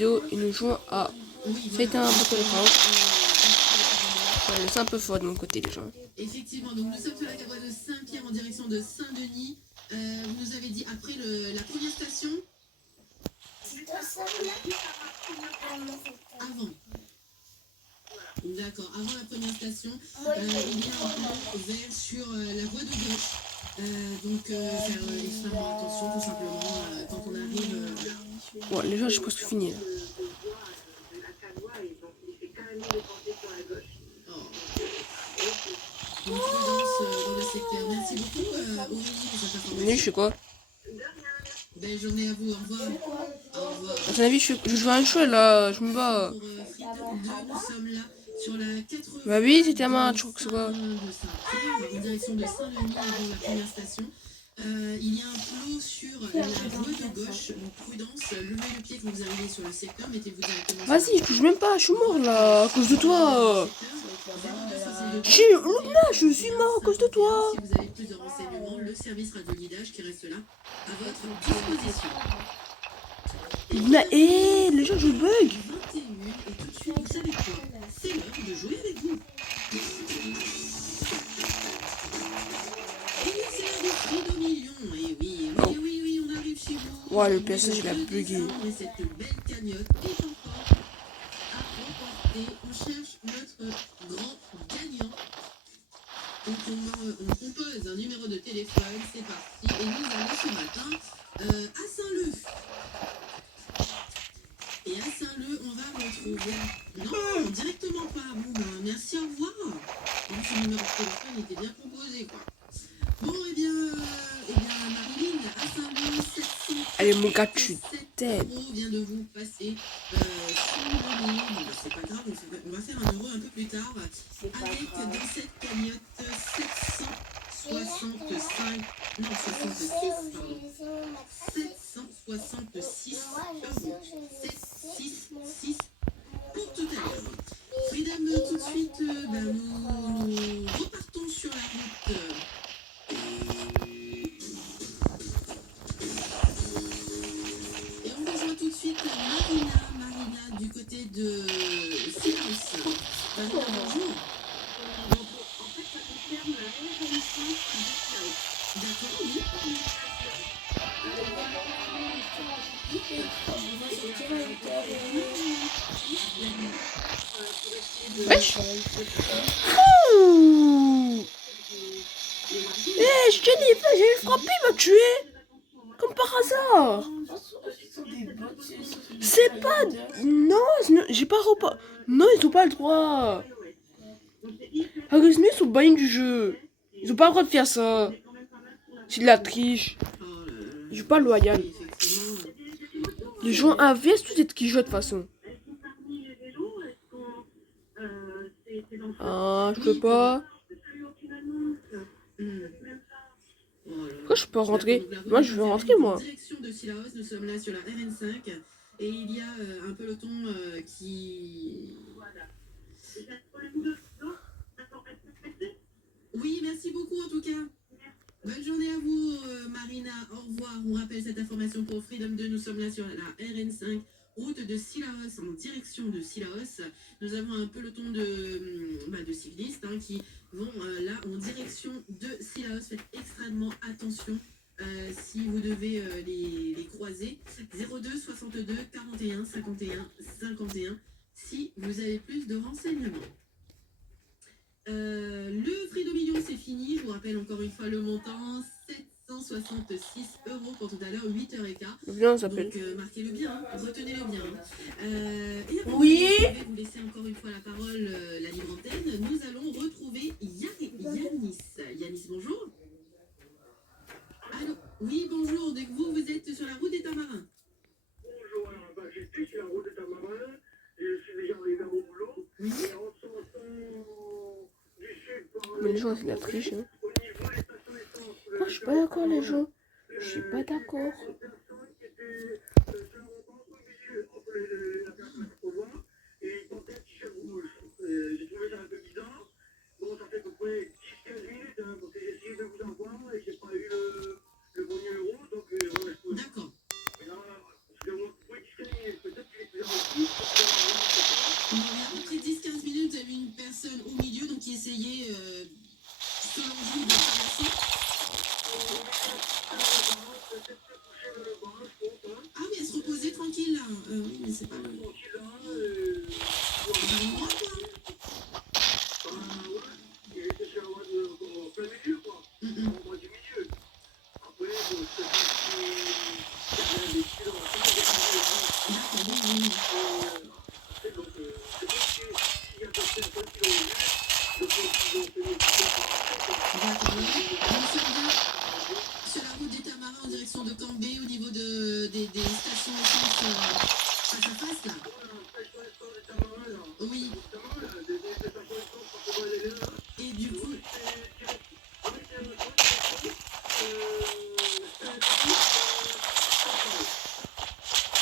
vidéo et nous jouons à Fate un Battle Round. Ouais, c'est un peu fort de mon côté les gens. Effectivement, donc nous sommes sur la cavale de Saint-Pierre en direction de Saint-Denis. Vous nous avez dit après la première station. Avant. D'accord, avant la première station, il y a un plan vert sur la voie de gauche. Donc faire extrêmement attention tout simplement quand on arrive. Ouais, les gens, je pense que fini là. Donc prudence dans le secteur. Merci beaucoup Aurélie pour cette information. Bienvenue, je fais quoi? Belle journée à vous, au revoir. Au revoir. À ton avis, je joue à un choix là, je me bats. Pour Freedom 2, nous sommes là sur la 80. Bah oui, c'était un match, je crois que c'est quoi. De Saint-Pierre, en direction de Saint-Denis avant la première station. Il y a un plot sur la voie de gauche. Donc prudence, levez le pied quand vous arrivez sur le secteur, mettez-vous directement. Vas-y, je touche même pas, je suis mort là, à cause de toi. Je suis mort à cause de toi. Si vous avez plus de renseignements, le service radio-guidage qui reste là à votre disposition. Les gens, je bug. 21 et tout de suite, vous savez quoi? C'est l'heure de jouer avec vous. Et c'est l'heure du prix de millions. Et oui, on arrive chez vous. Ouais, le passage il a bugué. Et cette belle cagnotte est encore à remporter. On cherche notre grand gagnant. Donc on compose un numéro de téléphone, c'est parti. Et nous allons ce matin à Saint-Leu. Et à Saint-Leu, on va retrouver... Non, directement pas. Bon, ben, merci, au revoir. Donc, ce numéro de téléphone était bien composé, quoi. Bon, eh bien Marilyn, à Saint-Leu, 700... Allez, mon gars, tu t'aides. vient de vous passer sur le bon, ben, c'est pas grave, on va faire un euro un peu plus tard. Avec dans cette cagnotte 765... Non, 66, pardon. 766 euros. 766 pour tout à l'heure. Mesdames, tout de suite, nous repartons sur la route. Et on rejoint tout de suite Marina du côté de Silence. Marina, bonjour. En fait, ça concerne la reconnaissance de Silence. D'accord, oui. Wesh. Jennifer, j'ai frappé, il m'a tué. Comme par hasard. C'est pas... Non, j'ai pas repas. Non, ils ont pas le droit. Sinon, ils sont bannis du jeu. Ils ont pas le droit de faire ça. C'est de la triche. Je suis pas loyal. Les gens inversent tout être qui jouent de toute façon. Ah, je peux pas. Pourquoi je peux pas rentrer? Moi, je veux rentrer, moi. Direction de Sillaos, nous sommes là sur la RN5 et il y a un peloton qui... Oui, merci beaucoup en tout cas. Bonne journée à vous, Marina. Au revoir. On rappelle cette information pour Freedom 2. Nous sommes là sur la RN5, route de Sillaos, en direction de Sillaos. Nous avons un peloton de cyclistes qui vont là en direction de Sillaos. Faites extrêmement attention si vous devez les croiser. 02 62 41 51 51 si vous avez plus de renseignements. Le prix de million c'est fini, je vous rappelle encore une fois le montant, 766 euros pour tout à l'heure, 8h15. Bien, ça s'appelle. Donc marquez-le bien, retenez-le bien. Et avant oui. Je vais vous laisser encore une fois la parole, la libre antenne. Nous allons retrouver Yanis. Yanis, bonjour. Allô. Oui, bonjour, donc vous êtes sur la route des Tamarins. Bonjour, alors, je suis sur la route des Tamarins, et je suis déjà arrivé à mon boulot. Oui. Et en sortant du sud par Mais les gens, c'est de la triche. Hein. Moi, je suis pas d'accord, les gens. Je suis pas d'accord. Et il portait un t-shirt rouge. J'ai trouvé ça un peu bizarre. Bon, ça fait à peu près 10-15 minutes parce que j'ai essayé de vous en voir et j'ai pas eu le bon numéro. Donc, voilà, je peux... D'accord. Mais là, parce que moi, pour 10-15 minutes, peut-être qu'il est plus mais c'est pas le. Tranquille là, C'est pas l'endroit, quoi. ouais, il était sur la voie en plein milieu, quoi. Au moins du milieu. Après, bon, je sais pas si il y avait des kilos à faire, D'accord, oui, oui. après, donc, c'est pas si il y a personne qui l'ont vu, je pense qu'ils ont fait des petites D'accord, oui. Donc, ça va sur la route des Tamarins en direction de Cambé, au niveau des stations essence face à face, là. Oui. Et du coup,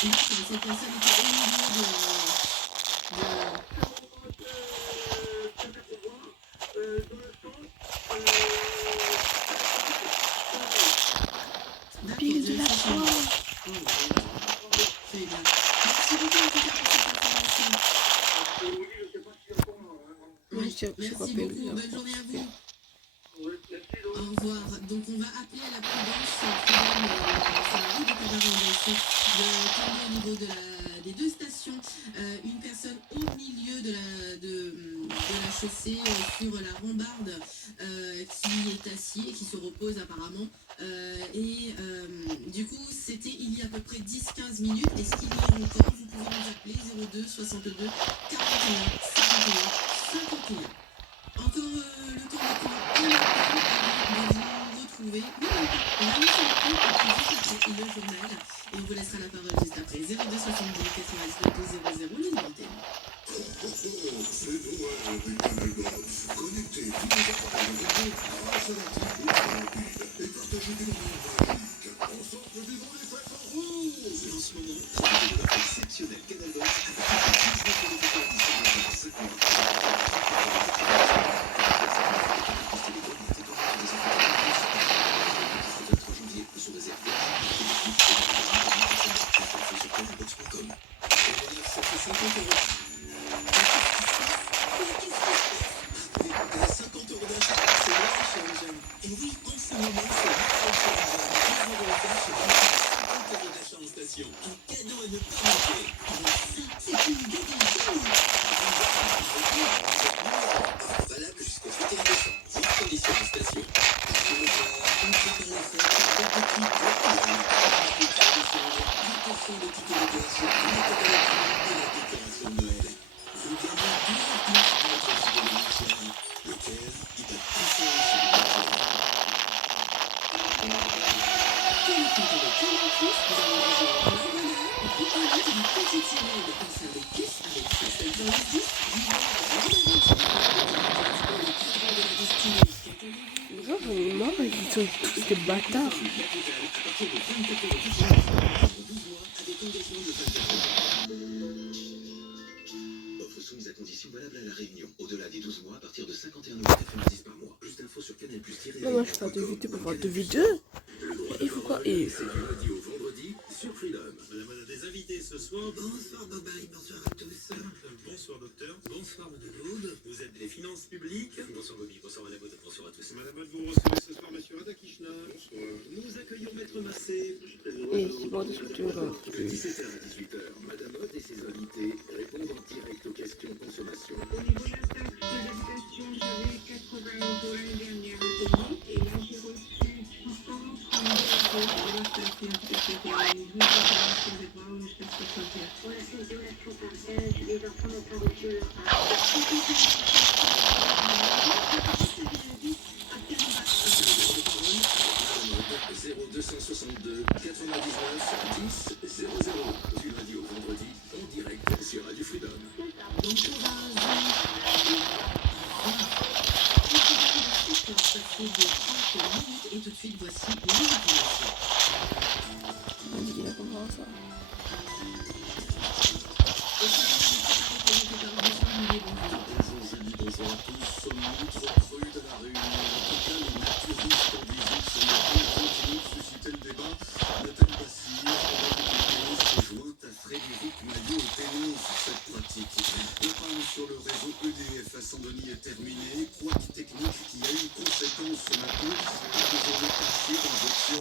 d'accord, cette personne était au milieu Pile de la direction foi. Oh, très bien. Merci beaucoup en tout cas pour cette information. Oui, c'est Merci quoi, beaucoup. Pile? Bonne journée à vous. Au revoir. Donc on va appeler à la prudence prud'homme, sur la route de Tabarin en direction de Cambé au niveau des deux stations. Une personne au milieu de la chaussée sur la rambarde qui est assis et qui se repose apparemment. Du coup, c'était il y a à peu près 10-15 minutes. Est-ce qu'il y a encore? Vous pouvez nous appeler 02 62 41 51 51. Encore le temps de prendre un appel avant de vous retrouver. Non, même pas. On va laisser l'appel et puis juste après le journal. Et on vous laissera la parole juste après. 02 70 99 12 00, ligne d'antenne. C'est Noël avec Canal Box. Connectez tous les appareils de radio grâce à l'antique ultra rapide et partagez des moments magiques. Ensemble, vivons les fêtes en rouge. Et en ce moment, profitez de l'offre exceptionnelle Canal Box avec plus de 12 mois de télévision disponible pendant 5 mois. Les gens, j'en ai marre, ils sont tous des bâtards. Offre soumise à condition valable à la Réunion. Au-delà des 12 mois, à partir de 51,90 € par mois. Plus d'infos sur Canal+. Non, moi je fais deux vidéos pour voir deux vidéos. Il faut quoi? Et C'est du lundi au vendredi sur Freedom. Madame, on a des invités ce soir. Bonsoir Bobaï, bonsoir à tous. Bonsoir docteur. Bonsoir Madame Aude. Vous êtes des finances publiques. Bonsoir Bobby, bonsoir Madame Aude, bonsoir à tous. Madame Aude, vous recevez ce soir Monsieur Radakishna. Bonsoir. Nous accueillons Maître Massé. c'est bon de ce que tu veux. De 17h à 18h, Madame Aude et ses invités répondent en direct aux questions consommation. Au niveau de la taxe d'habitation, j'avais 80 € l'année dernière à payer et là j'ai reçu 632 € de l'installation spéciale. Je voulais savoir si j'avais droit ou jusqu'à ce que ça soit. Pour la circulation partielle, les enfants n'ont pas reçu leur Madame Aude, 0262 99 10 00. Du lundi au vendredi, en direct sur Radio Freedom. Bon courage. Passé de 30 minutes et tout de suite voici les informations. On dit qu'il a compris ça. Bonjour Julie, bonjour à tous. Sommes-nous trop crus de la Réunion? En tout cas, les naturistes en visite ce matin continuent de susciter le débat. Nathalie Bassir, se joint à Frédéric Maillot et dénonce cette pratique. La panne sur le réseau EDF à Saint-Denis est terminée. Couac technique qui a eu conséquence ce matin. La désormais passée dans l'option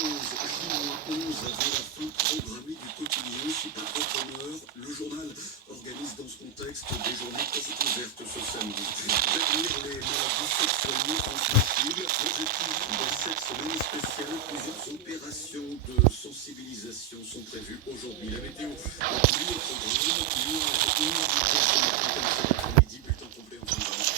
11 avant la fin programmée du quotidien Super Entrepreneur. Le journal organise dans ce contexte des journées portes ouvertes ce samedi. Prévenir les maladies sexuellement transmissibles. L'objectif de cette semaine spéciale, plusieurs opérations de sensibilisation sont prévues aujourd'hui. La météo, le programme, nuages, humidité ce matin comme cet après-midi, bulletin complet en fin de journée.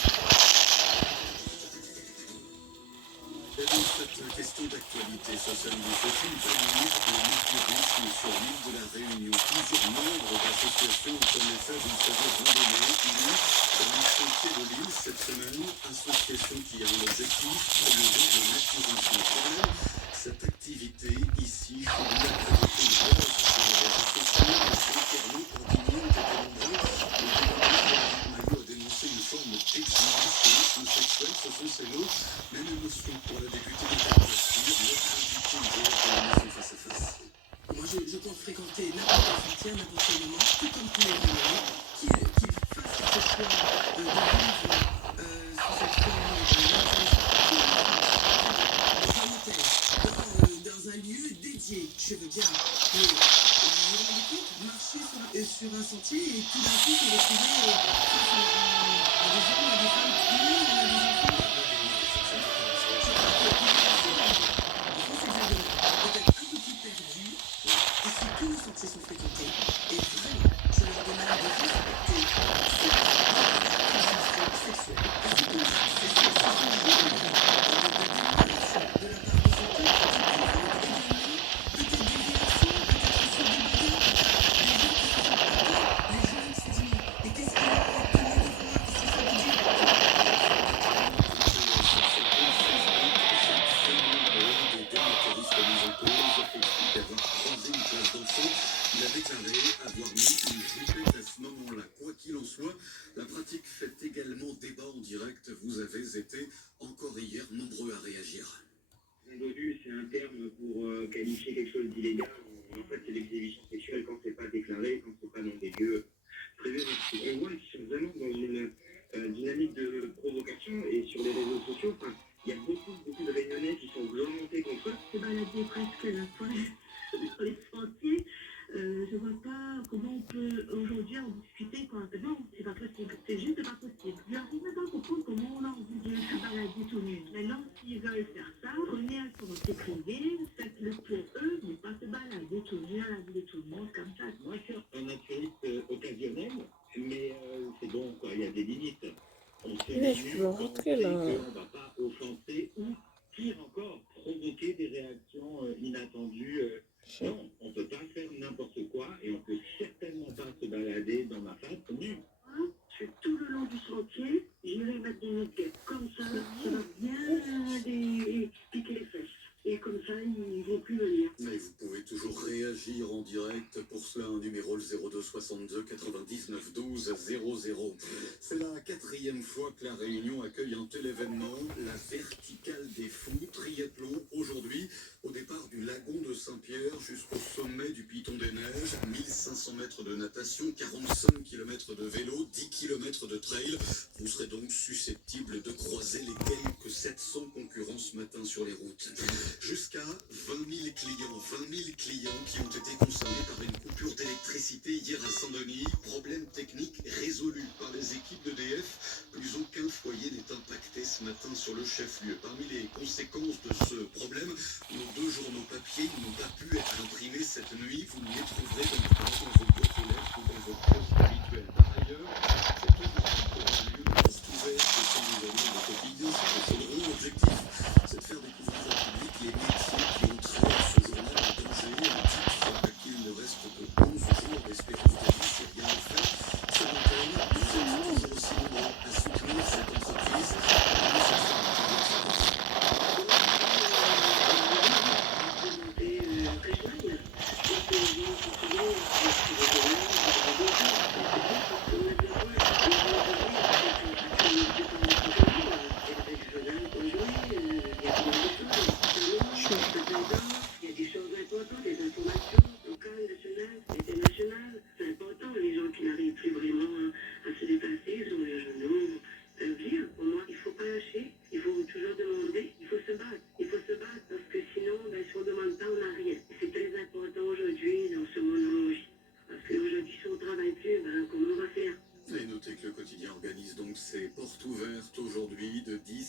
Et dans cette question d'actualité, ce samedi, faut-il prévenir le naturisme sur l'île de la Réunion? Plusieurs membres d'associations ont un message, vous savez, randonnée, unis sur un chantier de l'île cette semaine. Association qui a un objectif, promouvoir le naturisme. Problème, cette activité ici, chez nous, a provoqué une hausse sur les réseaux sociaux. Les internautes continuent, ont été nombreux. Le débat Maillot a dénoncé une forme d'exhibitionnisme sexuel, ce sont ces mots. Même émotion pour la députée de Carpentras, notre invité hier de l'émission Face à Face. Moi, je compte fréquenter n'importe quel frontière, n'importe quel moment, tout comme tous les Réunionnais, qui fassent cette forme de vivre sous cette forme dans un lieu dédié. Je veux bien. Mais je me rends compte, marcher sur un sentier et tout d'un coup se retrouver face à des hommes, à des femmes priées, à des enfants. Peut-être un peu plus perdu, et si tous les sentiers sont fréquentés, et vraiment, je leur demande de respecter cette sexuelle. Est-ce que c'est de la part de cet homme qui Il a déclaré avoir mis une jupette à ce moment-là. Quoi qu'il en soit, la pratique fait également débat en direct. Vous avez été encore hier nombreux à réagir. Dodu, c'est un terme pour qualifier quelque chose d'illégal. En fait, c'est l'exhibition sexuelle quand c'est pas déclaré, quand c'est pas dans des lieux privés. On voit qu'ils sont vraiment dans une dynamique de provocation et sur les réseaux sociaux, il y a beaucoup de Réunionnais qui sont remontés contre eux. Se balader presque la poêle sur les sentiers. Je vois pas comment on peut aujourd'hui en discuter quoi. Non, c'est pas possible. C'est juste pas possible. Je n'arrive même pas à comprendre comment on a envie de se balader tout nu. Maintenant, s'ils veulent faire ça, prenez un sentier privé, faites-le pour eux, mais pas se balader tout nu à la vue de tout le monde comme ça. Moi, je suis un naturiste occasionnel, mais c'est bon, quoi, il y a des limites. On se Mais je peux rentrer là. on ne va pas offenser ou, pire encore, provoquer des réactions inattendues. Non, on ne peut pas faire n'importe quoi et on ne peut certainement pas se balader dans ma face nu. Je fais tout le long du sentier, j'irai mettre des nuggets comme ça va bien les piquer les fesses. Et comme ça, ils ne vont plus venir. Mais vous pouvez toujours réagir en direct. Pour cela, un numéro le 02 62 99 12 00. C'est la 4e fois que la Réunion accueille un tel événement, la Verticale des Fous, triathlon, aujourd'hui, au départ du lagon de Saint-Pierre jusqu'au sommet du Piton des Neiges, 1500 mètres de natation, 45 km de vélo, 10 km de trail. Vous serez donc susceptible de croiser les quelques 700 concurrents ce matin sur les routes. Jusqu'à 20 000 clients qui ont été concernés par une coupure d'électricité hier à Saint-Denis. Problème technique résolu par les équipes d'EDF. Plus aucun foyer n'est impacté ce matin sur le chef-lieu. Parmi les conséquences de ce problème, nos 2 journaux papier n'ont pas pu être imprimés cette nuit. Vous ne les trouverez donc pas dans vos boîtes aux lettres ou dans vos postes habituels. Par ailleurs, cette visite aura lieu de poste ouvert. Ce sont des journaux de quotidien, c'est le l'objectif, c'est de faire découvrir au public les métiers qui ont trait à ce journal en danger. Un titre à qui il ne reste que 11 jours d'espérance de vie, c'est rien de fait. Sur l'antenne, vous êtes toujours aussi nombreux à soutenir cette entreprise.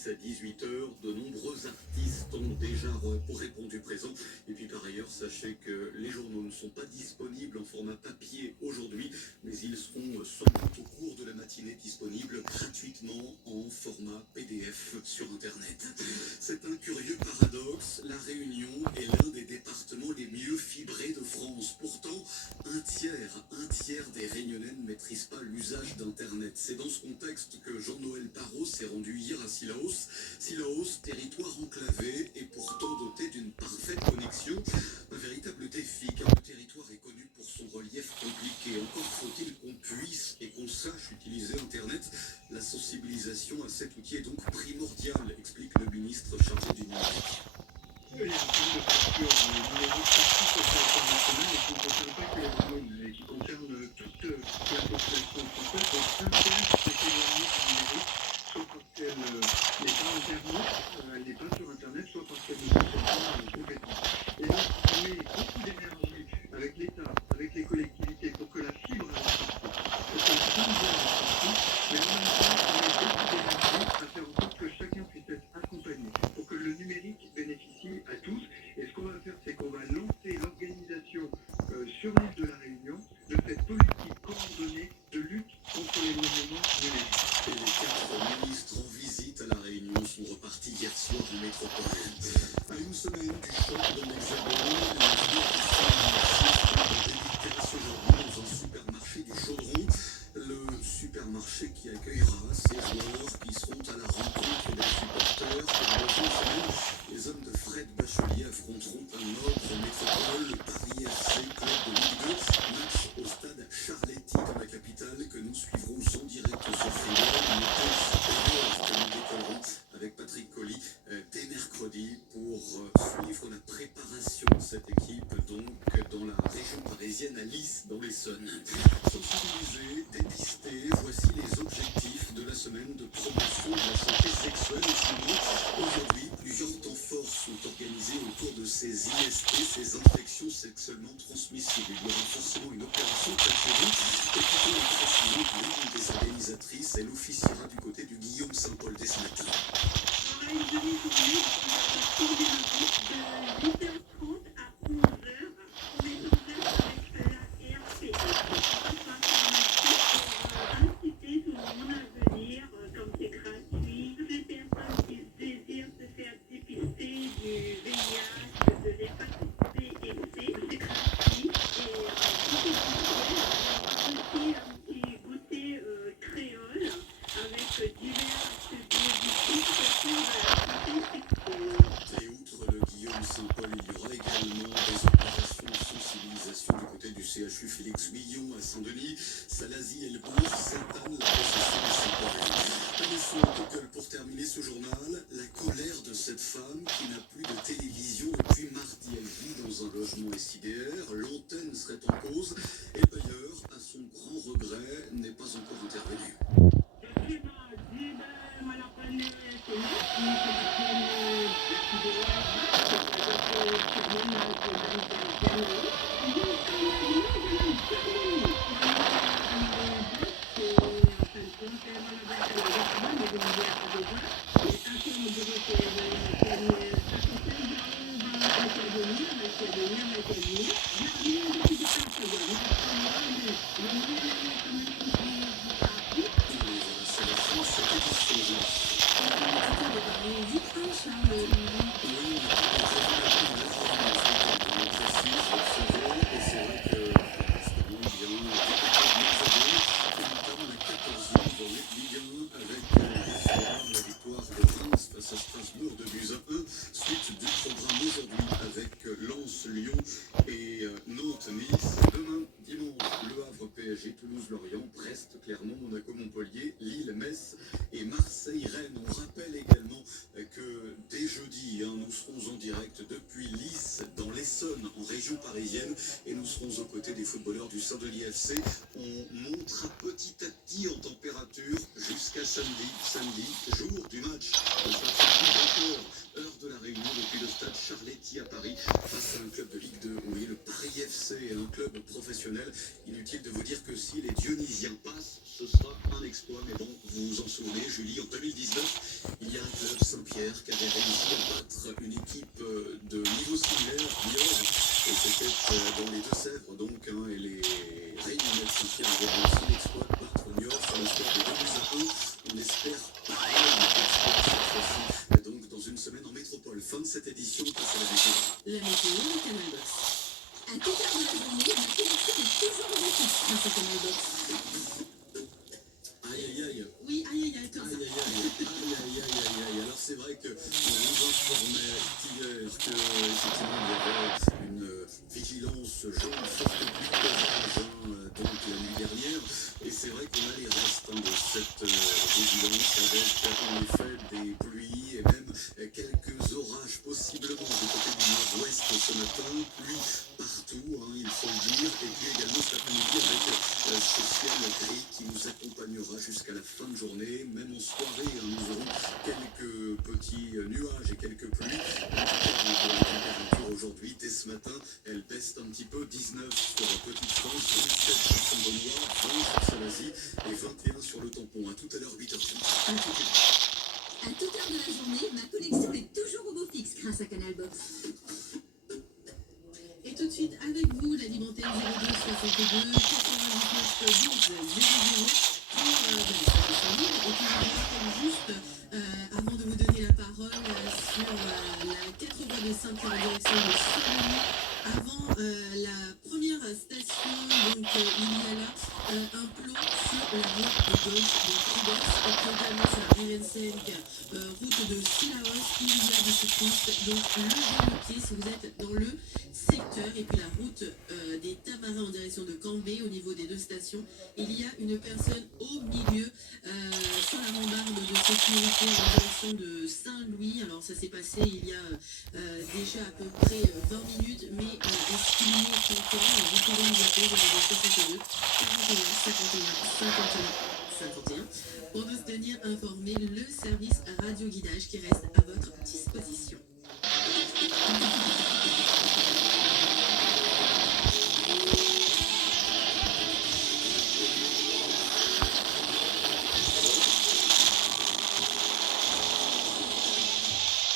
10 à 18 heures, de nombreux artistes ont déjà répondu présent. Et puis par ailleurs, sachez que les journaux ne sont pas disponibles en format papier aujourd'hui, mais ils seront sans doute au cours de la matinée disponibles gratuitement en format PDF sur Internet. C'est un curieux paradoxe. La Réunion est l'un des départements les mieux fibrés de France. Pourtant, un tiers des Réunionnais ne maîtrisent pas l'usage d'Internet. C'est dans ce contexte que Jean-Noël Parot s'est rendu hier à Sillaos. Sillaos, territoire enclavé et pourtant doté d'une parfaite connexion. Un véritable défi car le territoire est connu pour son relief compliqué. Encore faut-il qu'on puisse et qu'on sache utiliser Internet. La sensibilisation à cet outil est donc primordiale, explique le ministre chargé du numérique. Il y a un problème de facture numérique partout sur le territoire national et qui ne concerne pas que les Wallones, mais qui concerne toute la population française. Donc un tiers est éloigné du numérique, soit parce qu'elle n'est pas Internet, elle n'est pas sur Internet, soit parce qu'elle ne possède pas les compétences. Et donc on met beaucoup d'énergie avec l'État, avec les collectivités pour que la fibre reste partout, pour que le fibre reste partout, mais en même temps on met beaucoup d'énergie à faire en sorte que chacun puisse être accompagné, pour que le numérique bénéficie à tous. Et ce qu'on va faire, c'est qu'on va lancer l'organisation sur l'île de la Réunion de cette politique coordonnée de lutte contre l'éloignement numérique. Et les 4 ministres en visite à la Réunion sont repartis hier soir en métropole. À une semaine du choc de l'Hexagone, les dédicaces aujourd'hui dans un supermarché du Chaudron. Le supermarché qui accueillera ces joueurs qui seront à la rencontre des supporters. Dans une semaine, les hommes de Fred Bachelier affronteront un autre métropole, le Paris FC, club de Ligue 2. Match au stade Charletti dans la capitale que nous suivrons en direct sur Freedom. Une test que nous décollerons avec Patrick Colly dès mercredi pour suivre la préparation de cette équipe donc dans la région parisienne à Lys dans l'Essonne. Sensibiliser, dépister, voici les objectifs de la semaine de promotion de la santé sexuelle. Et sinon, aujourd'hui, plusieurs temps forts sont organisés autour de ces IST, ces infections sexuellement transmissibles. Il y aura forcément une opération prévue. Et puis, pour les précisions de l'une des organisatrices, elle officiera du côté du Guillaume Saint-Paul dès ce matin. On a une demi-journée pour des de 8h30 à 11h. On est en place avec la RPA. Inciter tout le monde à venir, comme c'est gratuit. Toutes les personnes qui désirent se faire dépister du VIH, de l'hépatite C et C, c'est gratuit. Et un petit goûter créole avec divers et outre le Guillaume Saint-Paul, il y aura également des opérations de sensibilisation du côté du CHU Félix Guillon à Saint-Denis, Salazie, Elbourg, Sainte-Anne, la possession de Saint-Paul. Un son de gueule pour terminer ce journal, la colère de cette femme qui n'a plus de télévision depuis mardi. Elle vit dans un logement SIDR, l'antenne serait en cause et le bailleur, à son grand regret, n'est pas encore intervenu. Toulouse-Lorient, Brest, Clermont, Monaco, Montpellier, Lille, Metz et Marseille-Rennes. On rappelle également que dès jeudi, nous serons en direct depuis Lys, dans l'Essonne, en région parisienne, et nous serons aux côtés des footballeurs du Saint-Denis FC. On montera petit à petit en température jusqu'à samedi, jour du match. Le heure de la Réunion depuis le stade Charletti à Paris, face à un club de Ligue 2, oui, le Paris FC. et un club professionnel. Inutile de vous dire que si les Dionysiens passent, ce sera un exploit. Mais bon, vous vous en souvenez, Julie, en 2019, il y a un club, Saint-Pierre, qui avait réussi à battre une équipe de niveau similaire, Niort, et c'était dans les Deux-Sèvres, donc, hein, et les Réunionnais de Saint-Pierre avaient réussi l'exploit de battre Niort sur le score de 2-1. On espère pareil exploit cette fois-ci, donc dans une semaine en métropole. Fin de cette édition, passe à la météo. La météo, le Canal Box. À toute heure de la journée, la connexion est toujours au bon fixe grâce au Canal Box. Aïe aïe aïe. Oui, aïe aïe aïe, comme ça. Aïe aïe aïe, aïe aïe aïe aïe aïe. Alors c'est vrai que on vous informait hier que effectivement il y avait une vigilance jaune forte pluie d'orage donc la nuit dernière, et c'est vrai qu'on a les restes de cette vigilance avec en effet des pluies et même quelques orages possiblement du côté du nord-ouest ce matin, pluie partout, hein, il faut le dire, et puis également cet après-midi avec ce ciel gris qui nous accompagnera jusqu'à la fin de journée, même en soirée, hein, nous aurons quelques petits nuages et quelques pluies. En tout cas, la température aujourd'hui, dès ce matin, elle baisse un petit peu, 19 sur Petite France, 27 sur Saint-Benoît, 20 sur Salazie et 21 sur le tampon. À tout à l'heure, 8h30. À toute heure de la journée, ma connexion est toujours au beau fixe grâce à Canal Box. Et tout de suite, avec vous, la libre antenne 02 62 99 12 00 pour et puis je vous rappelle juste, avant de vous donner la parole, sur la 4 voies de Saint-Pierre en direction de Chamonix, avant la première station, donc il y a là un plot sur la route de gauche de Prudence, et puis également sur la RN5, route de Sillaos, il y a des cyclistes, donc levez le pied si vous êtes dans le secteur. Et puis la route des Tamarins en direction de Cambé, au niveau des deux stations, il y a une personne au milieu sur la rambarde de sécurité en direction de Saint-Louis. Alors ça s'est passé il y a déjà à peu près 20 minutes, mais est-ce qu'il y est encore? Vous pouvez nous appeler au 62 41 51 51 pour nous tenir informés, le service radio guidage qui reste à votre disposition.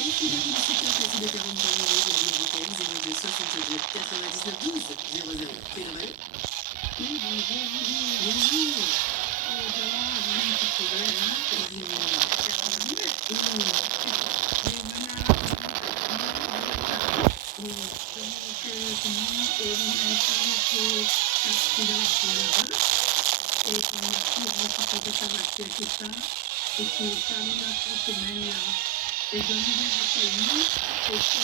Et puis, le secteur classé de 40 euros pour la antenne 02 62 99 12 00. Phénomène. Oui, bonjour. Bonjour. J'avais un petit problème. Et que termina cette semaine, et je me rappelle, et ça,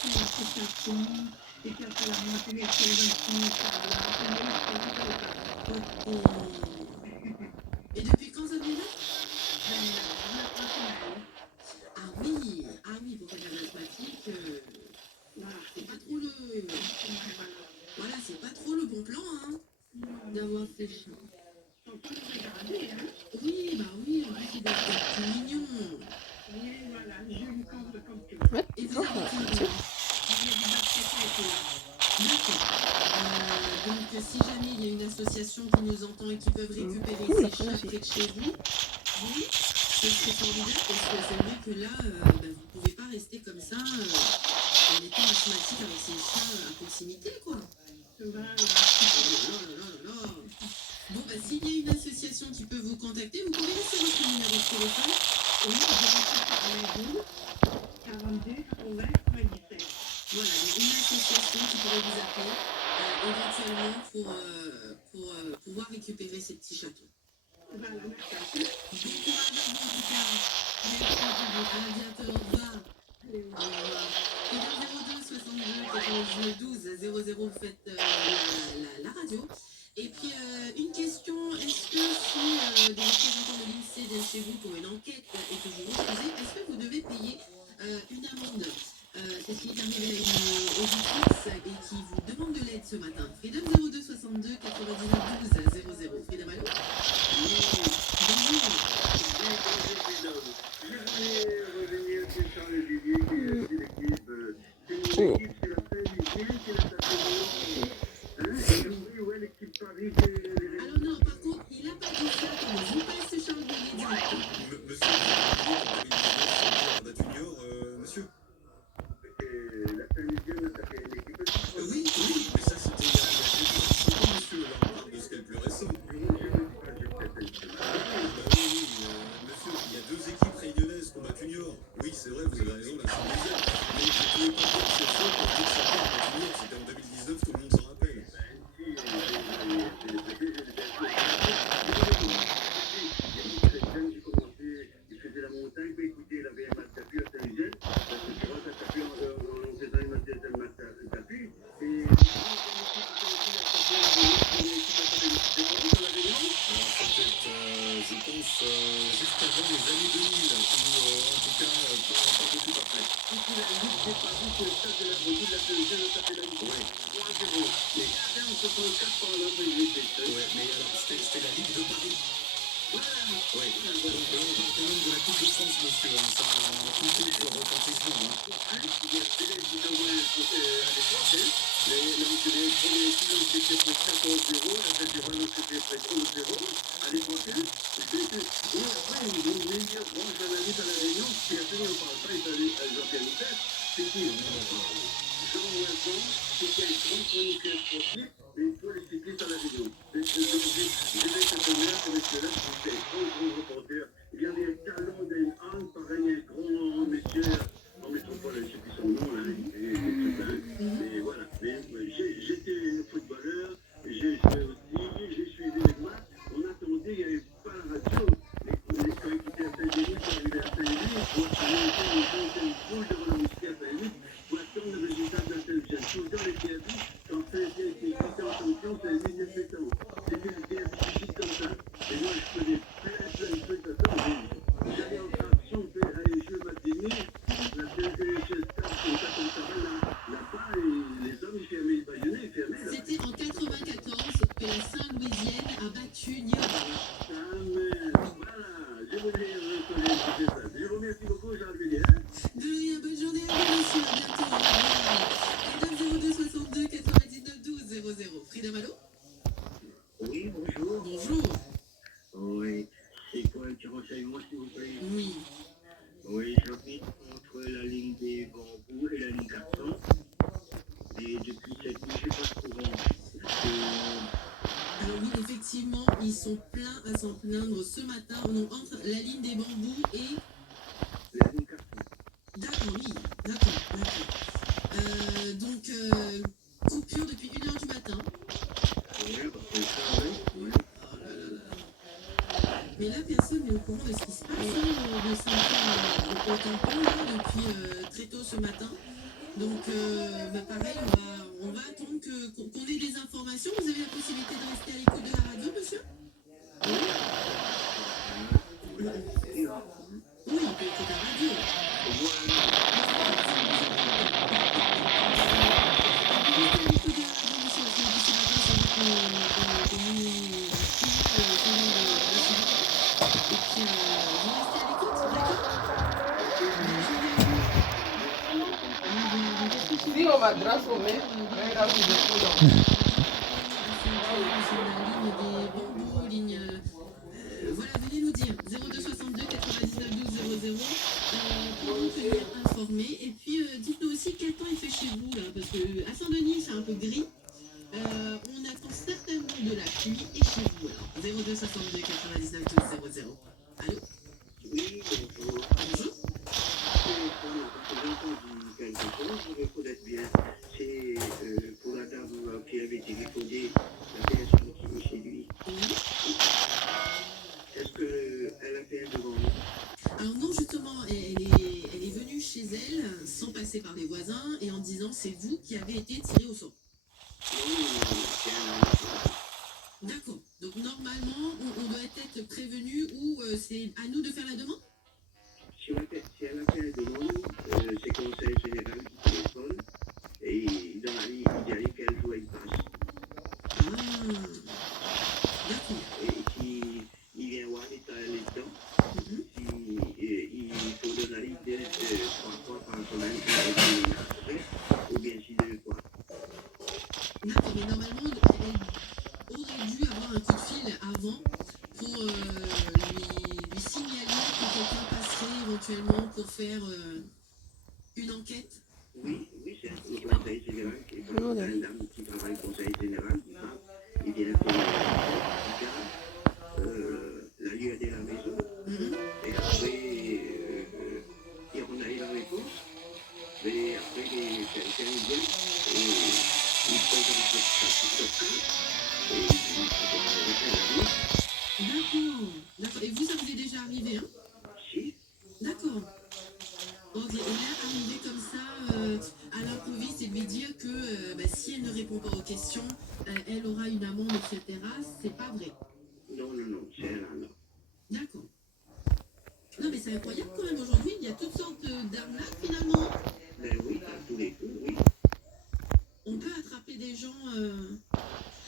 c'est l'association, et qu'après la montée des choses, Et depuis quand ça vient là? Ah oui, pour faire la asthmatique, c'est pas trop le... Voilà, c'est pas trop le bon plan, hein, d'avoir fait ça. Oui, bah oui, en plus il doit être tout mignon. Ouais, Et vous d'accord, habitez où? D'accord. Donc si jamais il y a une association qui nous entend et qui peuvent récupérer la ces première, chats c'est- près de chez vous, oui, ce serait formidable parce que c'est vrai que là, vous pouvez pas rester comme ça en étant asthmatique avec ces chats à proximité, quoi. Oh là là là là là. Bon, bah s'il y a une association qui peut vous contacter, vous pouvez laisser votre numéro de téléphone. Oui, je vais 42 80 97. Voilà, donc une association qui pourrait vous appeler éventuellement pour pouvoir récupérer ces petits chatons. Voilà, merci. Bon courage à vous en tout cas. Merci à bientôt, au revoir. Au revoir. Et bien 02 62 99 12 00, vous faites la radio. Et puis une question, est-ce que si des représentants de l'INSEE viennent chez vous pour une enquête et que vous refusez, est-ce que vous devez payer une amende? C'est ce qui est arrivé à une auditrice et qui vous demande de l'aide ce matin. Freedom 02 62 99 12 00. Freedom, allô? Bonjour. Je voulais revenir sur Charles Didier, qui est aussi l'équipe. C'est une équipe, c'est la fin du bien, c'est la tapée. Alors non, par contre, il a pas dit ça. Attendez, je vous passe Charles Bonnet directement. Monsieur, vous avez dit en 2019, Arda Junior, monsieur. La Saint-Louisienne, ça fait une équipe. Oui, mais ça c'était il y a quelques ans, monsieur. Là, on parle de ce qui est le plus récent. Monsieur, il y a deux équipes réunionnaises, combat junior. Oui, c'est vrai, vous avez raison, la Saint-Louisienne. Mais je ne pouvais pas dire que c'est faux pour dire que ça fait combat junior. C'était en 2019, tout le monde s'en rappelle. Il faisait la montagne, puis écouter la VMA de Tapu à Saint-Louisienne. Parce que tu vois, ça Tapu en faisant une match de Tapu. Et Je pense juste avant les années 2000, ou en tout cas pas beaucoup après. puis la Ligue des Paris sur le stade de la Bredouille de la Saint-Louisienne, ça fait la Ligue. Ouais. 3-0. Mais après, on se prend le 4 par la priorité. Ouais, mais alors c'était la Ligue de Paris. Voilà. Ouais. Donc là, on parle quand même de la Coupe de France, monsieur. Hein. Ça a coûté sur retentissement. Hein. Il y a Télé qui envoie à l'époque. Là, on fait les premiers équipes, on s'était près 14-0. La fête du Rhône, on s'était près 11-0. À l'époque, et après, ils ont mis une branche d'analyse à la Réunion. Puis après, on ne parle pas, ils ont fait une fête. C'est qui Jean Vincent, c'était un grand chroniqueur sportif, et il faut les cyclistes à la Réunion. Je vais te donner avec cela, c'est un grand reporter. Il y a des talons d'un âne, pareil, un grand monsieur, en métropole, je ne sais plus son nom, là, mais voilà. Mais j'étais footballeur, j'ai joué aussi, j'ai suivi les matchs. On attendait, il n'y avait pas la radio. Les coéquipiers à Saint-Denis sont arrivés à Saint-Denis, pour une foule devant la mosquée à Saint-Denis, pour attendre le résultat de la télévision. Toujours les PFI, quand Saint-Denis était en champion, Saint-Denis était pétant. C'était un PFI comme ça. Et moi, je faisais plein de trucs comme ça. J'allais en traction, aller jouer matinée, la télévision stade, comme ça, là-bas, et les hommes, ils fermaient, ils fermaient, là. C'était en 94 que la Saint-Louisienne a battu Niort. Amen. Voilà, je voulais reconnaître ça. Je vous remercie beaucoup, Jean-Julien. De rien, bonne journée à vous, monsieur. À bientôt. 02 62 99 12 00. Frida Malo. Oui, bonjour. Bonjour. Oui, c'est quoi un petit renseignement, s'il vous plaît? Oui. Oui, j'habite entre la ligne des bambous et la ligne 400. Et depuis cette nuit, je n'ai pas de courant. Alors oui, effectivement, ils sont pleins à s'en plaindre ce matin. Donc, entre la ligne des bambous et... La ligne 400. D'accord, oui. D'accord. Donc, coupure depuis 1h du matin. Oui, parce que ça, oui. Oh là là là. Mais là, personne n'est au courant de ce qui se passe. De Saint-Pierre au tampon, là, depuis très tôt ce matin. Donc, pareil, on va attendre qu'on ait des informations. Vous avez la possibilité de rester à l'écoute de la radio, monsieur? Oui, on peut écouter la radio. Sio madrasa umeenda kujikula. Voilà, venez nous dire 02 62 99 12 00 pour vous tenir informés. Et puis dites-nous aussi quel temps il fait chez vous là, parce que à Saint-Denis c'est un peu gris. On attend certainement de la pluie et chez vous alors 02 62 99 12 00. Allô? Oui, bonjour. Bonjour. J'ai entendu quelque chose, je me connais bien. C'est pour la dame qui avait téléphoné, la personne qui est chez lui. Est-ce qu'elle a fait un devant nous? Alors non, justement, elle est venue chez elle sans passer par les voisins et en disant c'est vous qui avez été tiré au sort. C'est un... D'accord. Donc normalement, on doit être prévenu ou c'est à nous de faire la demande? Si elle a fait un devant nous, c'est conseil général qui téléphone et dans la ligne, il y a quel jour il passe. Ah, d'accord. Et il vient voir l'état les dents. Il faut donner l'idée de 3 fois par semaine ou bien si 2 fois. D'accord, mais normalement, elle aurait dû actuellement pour faire une enquête? Oui, c'est le conseil général qui est Non, la dame qui travaille au conseil général, qui va, et bien que la lui a dit à la maison, Mhm. et après, et on a eu la réponse, mais après, quelqu'un vient, et il présente sur cas, et il dit, D'accord, d'accord. Et vous, ça vous est déjà arrivé, hein? si, D'accord. Ok, et là, arriver comme ça à l'improviste et lui dire que si elle ne répond pas aux questions, elle aura une amende, etc., c'est pas vrai. non, c'est là, non. D'accord. Non, mais c'est incroyable quand même aujourd'hui, il y a toutes sortes d'arnaques finalement. Mais oui, à tous les coups, oui. On peut attraper des gens.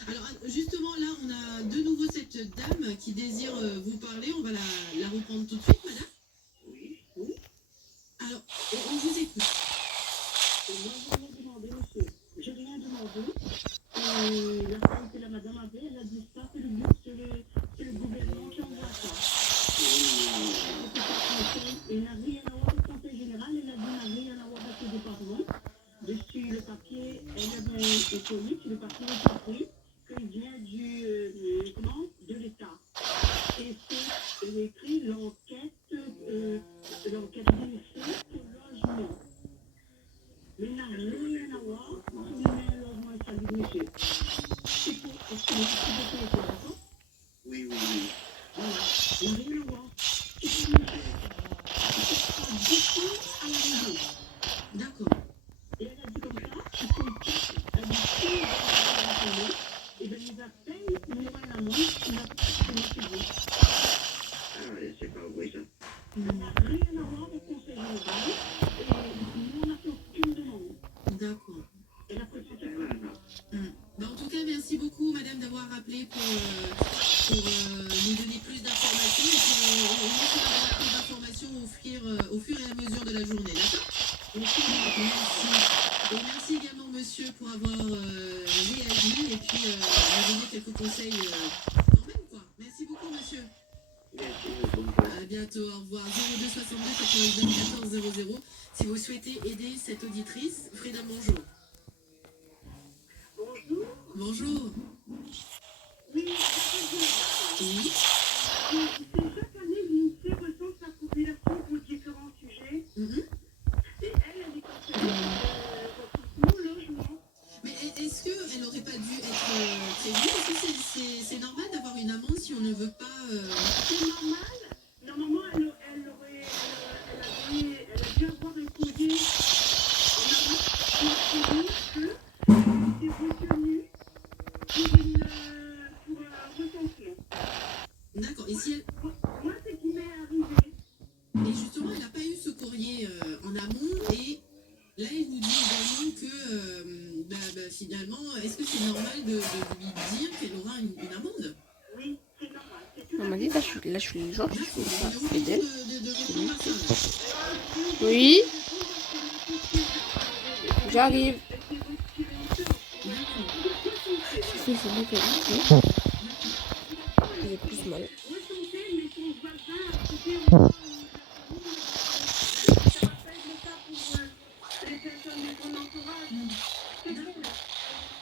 Alors, justement, là, on a de nouveau cette dame qui désire vous parler. On va la reprendre tout de suite, madame. Oui, Alors, on vous écoute. Et moi, je rien demandé, monsieur. J'ai rien demandé. Et la femme que la madame avait, elle a dit ça, c'est le but, c'est le gouvernement qui envoie ça. Il n'a rien à voir avec le conseil général, elle a dit n'a rien à voir avec le département. Dessus le papier, elle avait écrit, sur le papier est écrit qu'il vient de l'État. Et c'est écrit l'enquête d'essai pour logement. Mais n'a rien à voir sur le logement et salut, monsieur. C'est pour, est-ce que le monsieur de paix était d'accord? oui. Voilà, il n'a rien à voir. C'est pour monsieur. C'est pas du tout à la maison. D'accord. Et elle a dit comme ça, il faut que elle dit si elle va répondre, et bien il va payer, il y aura une amende, il va payer. Ah, c'est pas vrai, ça. Ça n'a rien à voir au conseil général, et nous on n'a fait aucune demande. D'accord. Et la pression C'est c'est là, pas. non. En tout cas, merci beaucoup, madame, d'avoir rappelé pour nous donner plus d'informations. Et puis, on essaiera d'avoir plus d'informations au fur et à mesure de la journée, d'accord? Merci. Et merci également, monsieur, pour avoir réagi et puis nous donner quelques conseils quand même, quoi. Merci beaucoup, monsieur. Merci, je comprends. À bientôt, au revoir. 02 62 82 14 00. Si vous souhaitez aider cette auditrice, Frida, bonjour. Bonjour. Bonjour. Oui, Oui. c'est chaque année l'INSEE recense la population pour différents sujets, Mhm. et elle est concernée au logement. Mais est-ce qu'elle n'aurait pas dû être prévenue? Est-ce que c'est normal d'avoir une amende si on ne veut pas... C'est normal. Normalement, elle a dû avoir un courrier en avance pour prévenir que elle était retenue pour un recensement. D'accord. Et si elle... Moi, ce qui m'est arrivé, Et justement, elle n'a pas eu ce courrier en amont et là, elle nous dit également que finalement, est-ce que c'est normal de lui dire qu'elle aura une amende? oui, c'est normal. C'est tout On à m'a fait dit, là, je suis les gens, je D'accord. suis On est pas obligé fidèle. de répondre à ça. Oui, j'arrive. D'accord. C'est bon, j'ai plus mal. Recensé, mais son voisin a coupé ça rappelle le cas pour les personnes de son entourage. C'est bon.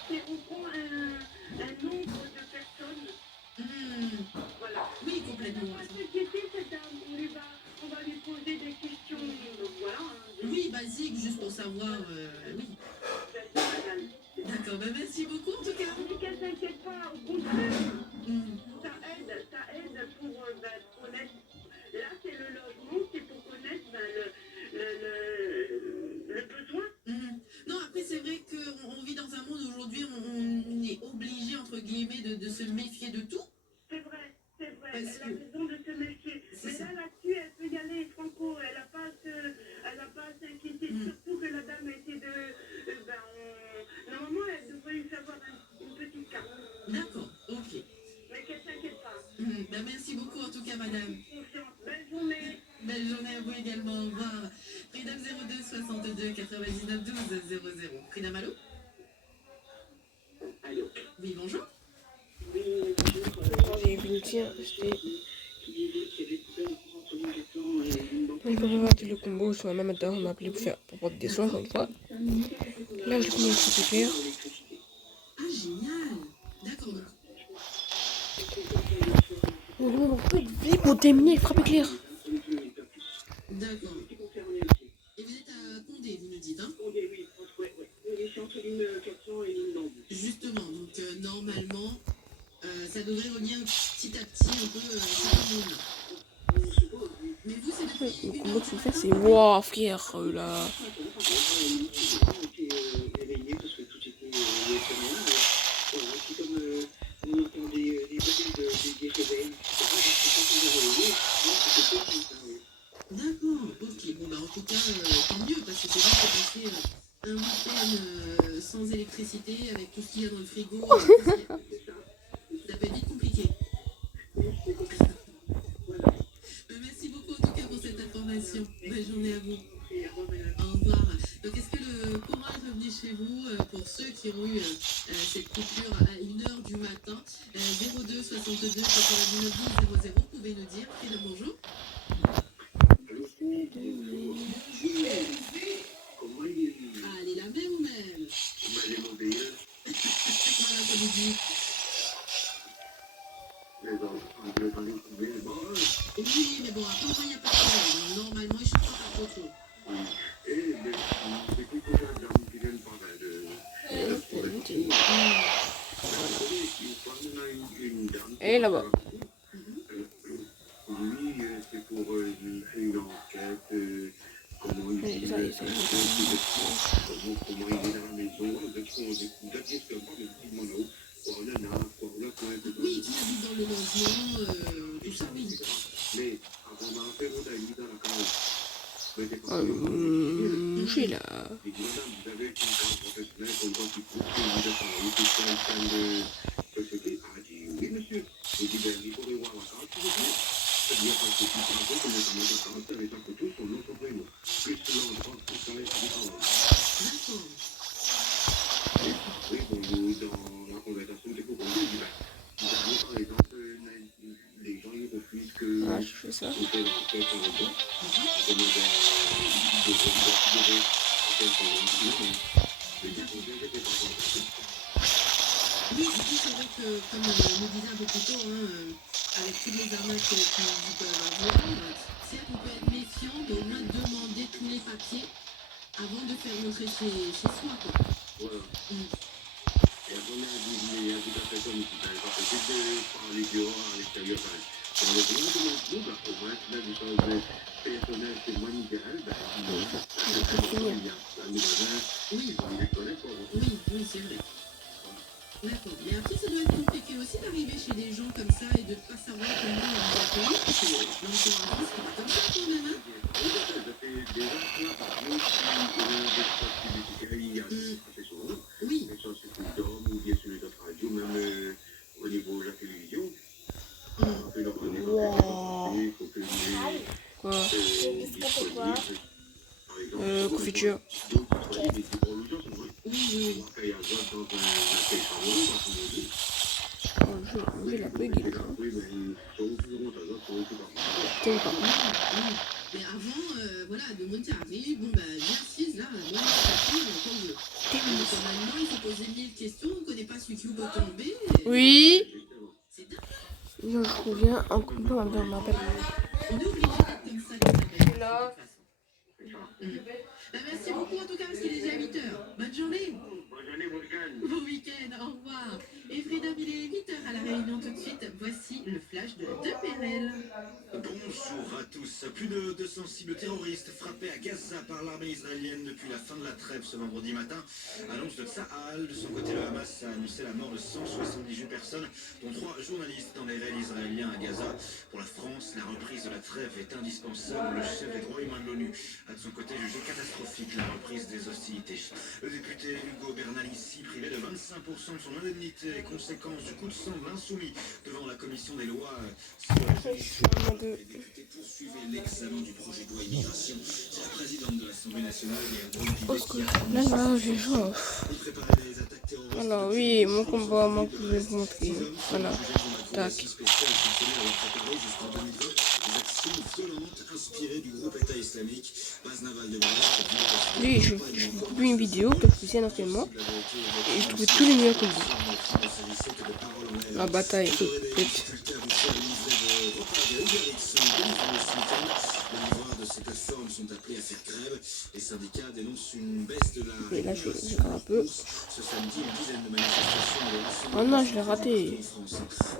C'est on prend un nombre de personnes. Voilà. Oui, On complètement. va s'inquiéter, cette dame. On va lui poser des questions. Donc voilà. Oui, basique, juste pour savoir. Oui. D'accord. Merci beaucoup en tout cas. On dit qu'elle s'inquiète pas, au contraire. Mhm. Ça aide pour connaître. Là, c'est le logement, c'est pour connaître le besoin. Mhm. Non, après, c'est vrai qu'on vit dans un monde aujourd'hui, on est obligé, entre guillemets, de se méfier de tout. C'est vrai. Parce Elle a que- raison de se méfier. C'est Mais ça. là-dessus, elle peut y aller franco. Elle n'a pas à s'inquiéter. Surtout que la dame était normalement, elle devrait lui savoir une petite carte. D'accord, ok. Mais qu'elle s'inquiète pas. Merci beaucoup en tout cas, madame. Confiance. Belle journée. Belle journée à vous également. Au revoir. Freedom 02 62 99 12 00. Freedom, allô? Allô? Oui, bonjour. Oui, bonjour. J'ai vu le tien, c'était... Qui disait qu'il y avait coupé le courant pendant 4 ans et une banque Je peux regarder le combo sur la même attente, on m'a appelé pour prendre des soins encore une fois. Là, je mets le truc clair. Ah, génial. D'accord, donc. On peut être vite pour terminer et frapper clair. D'accord. Et vous êtes à Condé, vous nous dites, hein? Justement, donc normalement, ça devrait revenir petit à petit un peu chaque jour. Mais vous, c'est depuis Le une combo heure qu'il du fait, matin? c'est waouh, frère, là. Réveillé parce que tout était voilà, c'est comme on entend des bruits des réveils, c'est pas qu'on est réveillé, non, c'était pas comme ça, oui. D'accord, ok. Bon, bah en tout cas, tant mieux, parce que c'est vrai que c'est passé un week-end sans électricité, avec tout ce qu'il y a dans le frigo. Ça peut être vite compliqué. Merci beaucoup en tout cas pour cette information. Bonne journée à vous. Au revoir. Donc est-ce que le courant est revenu chez vous pour ceux qui ont eu cette coupure à 1h du matin 02 62 99 12 00, vous pouvez nous dire. Philippe, bonjour. Comment il est? Ah, elle est la même ou même? Bah, elle est mauvaise. Voilà, ça vous dit. Les enfants, je vais pas les trouver, mais bon, Oui, mais bon, après, il n'y a pas de problème. Normalement, il ne chute pas trop chaud. oui. Et depuis que j'ai un ami qui vient par là, une dame. Et là-bas. Oui, c'est pour une enquête, comment il Oui, vit, ça y est, ça y est. comment il est dans la maison, Oui, qui habite dans le logement, tout ça, oui. mais avant d'en faire un ami dans la case, Je suis là. et dit, madame, vous avez une carte professionnelle comme quoi tu peux vous êtes travailler pour faire une salle de société. Ah, dit, oui, monsieur. Il dit, ben, il faudrait voir la carte, s'il vous plaît. C'est-à-dire parce que tu prends compte, on est dans la carte avec un photo sur notre prénom. Plus l'endroit où ça reste du travail. D'accord. Oui, bon, nous, dans la conversation, c'est pour qu'on dit, ben, vous avez par exemple, les gens, ils refusent que Ah, je fais ça. on fait l'enquête avec eux. Comme on va considérer en fait le déposé, j'étais pas convaincu. Oui, du coup, c'est vrai que, comme on nous disait un peu plus tôt, avec toutes les arnaques qu'ils peuvent avoir, certes, on peut être méfiant, mais au moins demander tous les papiers avant de faire rentrer chez soi, quoi. Voilà. Et après, on a dit, il y a tout à fait comme si tu n'avais pas fait que de parler dehors à l'extérieur. Dans le grand de notre groupe, au moins, tu as des choses personnelles, c'est moins idéal, ben, c'est très bon, il y a un magasin, Oui, on les connaît, quoi. oui, c'est vrai. D'accord. Mais après, ça doit être compliqué aussi d'arriver chez des gens comme ça et de ne pas savoir comment on les accueillir. Parce que l'entourage, c'est pas comme ça quand même, hein. Ça fait déjà plein par contre, si on a des spots publicitaires, il y a des professionnels. Oui. Mais ça, c'est tout le temps, ou bien sur les autres radios, même au niveau de la télévision. On peut leur donner il faut que les Quoi? disponibles, par exemple, Confiture. d'autres des promotions sont vraies. Oui. Après, il y a droit dans un accueil chaleureux, dans son avis. J'ai la bug, il est chaud. Oui, mais sur le bureau, ça doit, sur le bureau. Tiens, par contre. Oui. Mais avant, voilà, le monde arrive, bon, bah, viens assise, là, moi, je suis assise, quand je veux. Donc, normalement, il faut poser 1000 questions, on ne connaît pas celui qui peut tomber. Oui. C'est dingue. Non, je reviens en coupant dans ma appel. On est obligé d'être comme ça, comme ça. Là. Merci beaucoup, en tout cas, parce qu'il est déjà 8h. Bonne journée. Bonne journée, bon week-end. Bon week-end, au revoir. Et Freedom, il est 8h à la Réunion tout de suite. Voici le flash de PRL. Bonjour à tous. Plus de 200 cibles terroristes frappées à Gaza par l'armée israélienne depuis la fin de la trêve ce vendredi matin. Annonce de Tsahal. De son côté, le Hamas a annoncé la mort de 178 personnes, dont 3 journalistes dans les raids israéliens à Gaza. Pour la France, la reprise de la trêve est indispensable. Le chef des droits humains de l'ONU a de son côté jugé catastrophique la reprise des hostilités. Le député Hugo Bernalici, privé de 25% de son indemnité, conséquence du coup de sang de l'insoumis devant la commission des lois sur les députés poursuivaient l'examen du projet de loi immigration. C'est la présidente de l'Assemblée nationale, Là, j'ai chaud. Alors, oui, mon combat, moi, je vais vous montrer. Voilà. Tac. action violente inspirée du groupe État islamique. Base navale de Brest. Lui, je publie une vidéo que je faisais actuellement. Et je trouvais tous les meilleurs combos. La bataille, peut-être. Ces plateformes sont appelées à faire grève. Les syndicats dénoncent une baisse de la... Et là, je regarde un peu. Ce samedi, une dizaine de manifestations. Oh non, je l'ai raté.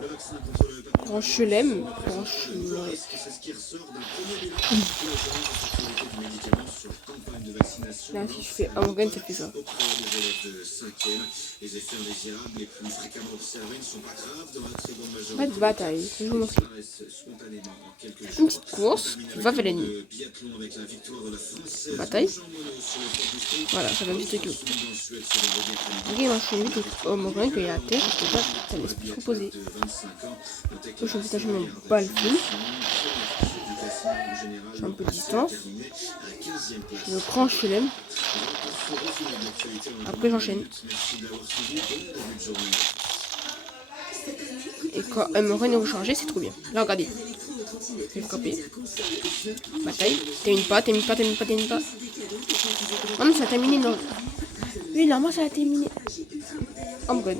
Le vaccin contre le papillome. Grand Chelem. Grand Chelem. C'est ce qui ressort d'un premier bilan de l'Agence de sécurité du médicament sur la campagne de vaccination. Là, si je fais Amgen, ça fait ça. Auprès des élèves de 5e, les effets indésirables les plus fréquemment observés ne sont pas graves dans la très grande majorité. Pas de bataille. Je vous montre. Spontanément en quelques Une jours. petite course. Va vers l'ennemi. Le biathlon avec la victoire de la Française Bataille. Jean Monod sur le port du sprint. Voilà, ça va vite avec eux. Dans Suède sur le relais féminin. Ok, moi je suis vite au Amgen qu'il y a à terre. Parce que là, ça laisse plus reposer. De 25 ans, notez que Moi, je suis la vite à mon première balle du full. classement en général, J'ai un peu de est distance. terminé à la 15e place. Le Grand Chelem. Après, j'enchaîne. Merci de l'avoir suivi. Bon début de journée. Et quand Amgen est rechargé, c'est trop bien. Là, regardez. Je vais frapper. Bataille. Termine pas, termine pas, termine pas, termine pas. Oh non, ça a terminé, non. Oui, normalement, ça a terminé. Amgen.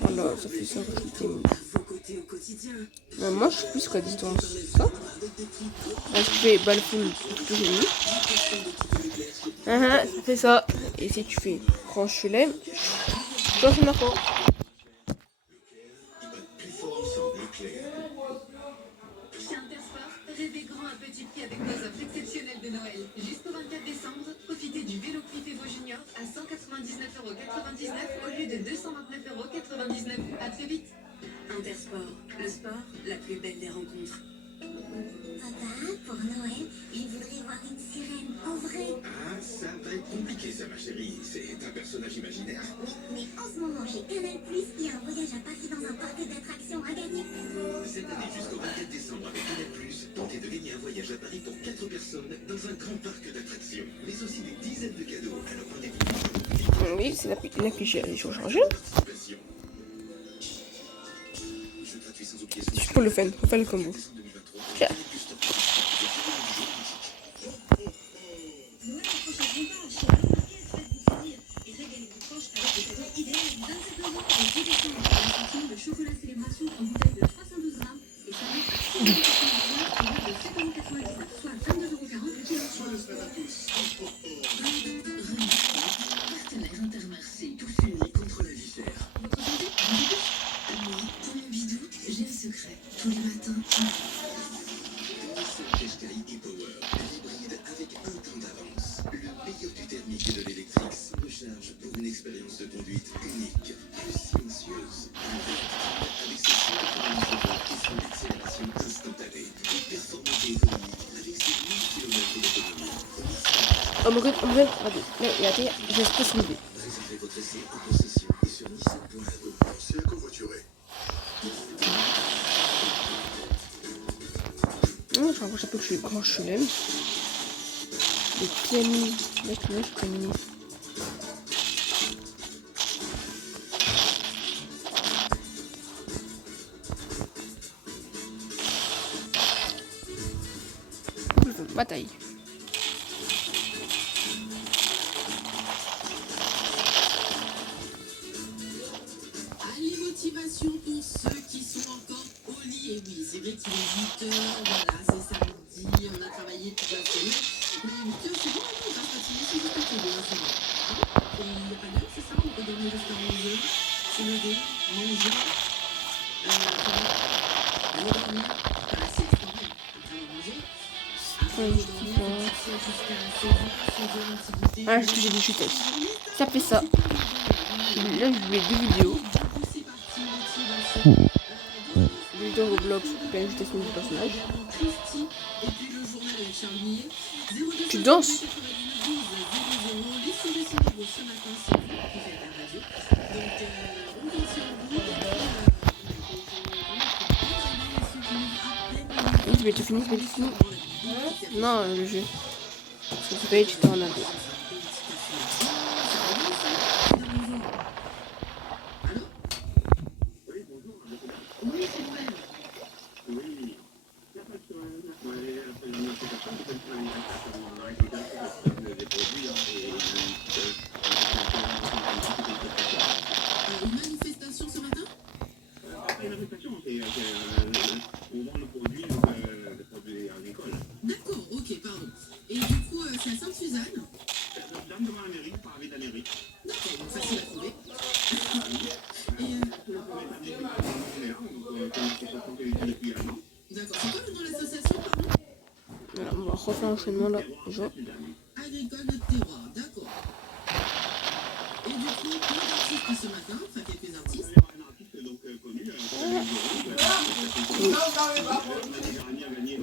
Voilà, ça fait ça que je termine. Moi, je sais plus quoi distance. Ça. Là, je fais balle full tout que j'ai mis. Ça fait ça. Et si tu fais Grand Chelem, toi, c'est marquant. Chez Intersport, rêvez grand à petit prix avec nos offres exceptionnelles de Noël. Jusqu'au 24 décembre, profitez du vélo Cliff Evo Junior à 199,99 € au lieu de 229,99 €. À très vite. Intersport, le sport, la plus belle des rencontres. Papa, pour Noël, je voudrais voir une sirène en vrai. Ah, ça va être compliqué ça, ma chérie. C'est un personnage imaginaire. Mais en ce moment, j'ai Canal+, il y a un voyage à Paris dans un parc d'attractions à gagner. Cette année jusqu'au 24 décembre avec Canal+, tentez de gagner un voyage à Paris pour 4 personnes dans un grand parc d'attractions. Mais aussi des dizaines de cadeaux. Alors rendez-vous. Oui, c'est la fiche à changer. Participation. Je traduis sans oublier ce Juste pour le fun, on fait le combo. 2023. Tiens. Noël approche à grands pas. Chez Remarquez, faites-vous plaisir et régalez-vous proches avec le cadeau idéal du 27 novembre au 10 décembre. Un sentiment de chocolat célébration en bouteille de 312 grammes et ça met à 6,99 € au lieu de 7,99 €, soit 22,40 € le kilo. Partenaire Intermarché, tous unis contre la vie chère. Votre santé, Moi, pour mon bidou, j'ai un secret. Tous les matins, Qashqai e-Power, l'hybride avec un temps d'avance. Le meilleur du thermique et de l'électrique sans recharge pour une expérience de conduite unique, plus silencieuse, plus réactive, avec ses 190 volts et son accélération instantanée. Performance et économique avec ses 1000 km d'autonomie. Amgen, regardez. Là, il y a terre, je laisse pas se lever. Réservez votre essai en concession et sur Nissan.ago. C'est à covoiturer. Je rapproche un peu que je suis Grand Chelem. Les pianis. Là, je suis terminé. Bataille. allez, motivation pour ceux qui sont encore au lit. Et oui, c'est vrai qu'il est 8 h, voilà, c'est samedi, on a travaillé toute la semaine. Mais 8 h, c'est bon, on va fatiguer, c'est juste que c'est bon. Et il n'y a pas d'heure, c'est ça, on peut dormir jusqu'à 11 h, se lever, manger, aller dormir, faire la sieste quand même, après avoir mangé. Après dormir, jusqu'à 16 h, un petit goûter. Ah, j'ai des chutes. Ça fait ça. Là, je voulais deux vidéos. Vidéo Roblox, ajustation du personnage. Tu danses? Oui, tu vas tout finir, Non, le jeu. Ça te paye, tu t'en as deux. c'est à Sainte-Suzanne. Dame devant la mairie, par avis de la mairie. D'accord, donc facile à trouver. Et d'accord, c'est quoi le nom de l'association, pardon? Voilà, on va refaire l'enchaînement là. Déjà. Agricole de terroir, d'accord. Et du coup, plein d'artistes ce matin, enfin quelques artistes.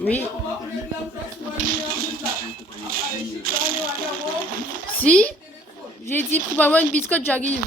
Oui. Si j'ai dit prépare-moi une biscotte, j'arrive.